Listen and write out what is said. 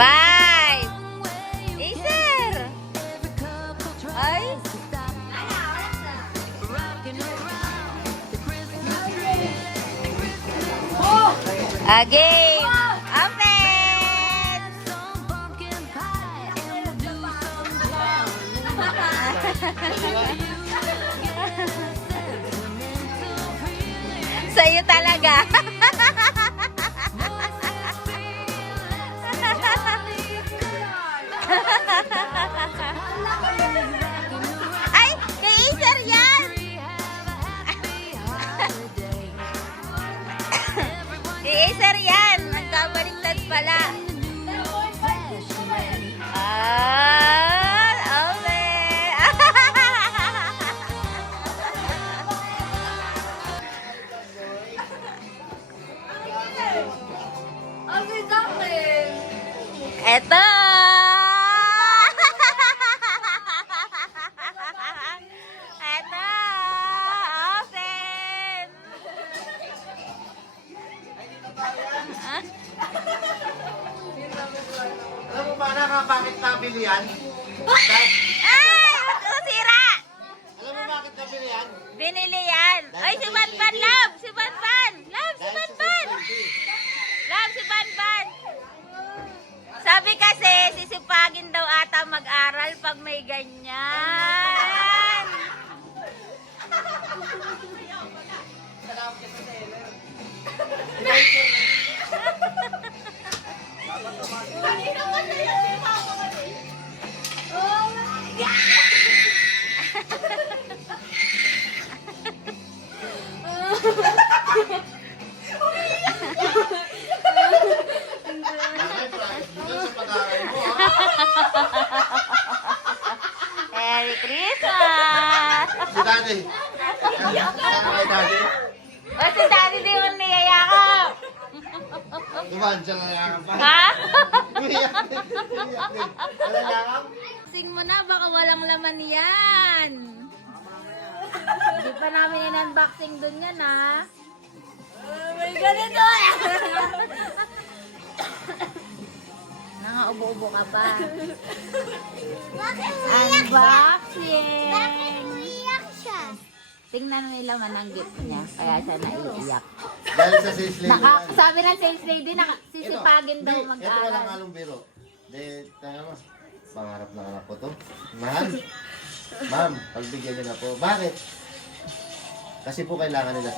Five. Acer. Ay. Game. Open. Sa'yo talaga. Ay, kay Acer yan. Kay Acer yan. Nagkabaliktad pala. Okay. Eto. Eto. Open. Alam mo ba na bakit nabili yan? Ay! Usira! Alam mo bakit nabili yan? Binili yan. Ay, si Banban, love! Si Banban! Love, si Banban! Love, si Banban! Sabi kasi, sisipagin daw ata mag-aral pag may ganyan. Merry Christmas! Si Daddy. Kay Daddy. O, si Daddy di mo niyayakap. Dumaan siya ng yakap pa. Ha? Umiyak din. Walang yakap? Sing mo na, baka walang laman yan. Hindi pa namin in-unboxing dun yan, ha? May ganito eh. Nangaubo-ubo ka pa. Unboxing! Bakit umiyak siya? Tingnan mo yung laman ng gift niya, kaya siya naiiyak. Dahil sa sales lady yan. Sabi ng sales lady, sisipagin daw Ito walang mag-aral. halong biro. De, tayo mo. Pangarap ng anak ko to. Mahal. Ma'am, pagbigyan niyo na po. Bakit? Kasi po kailangan nila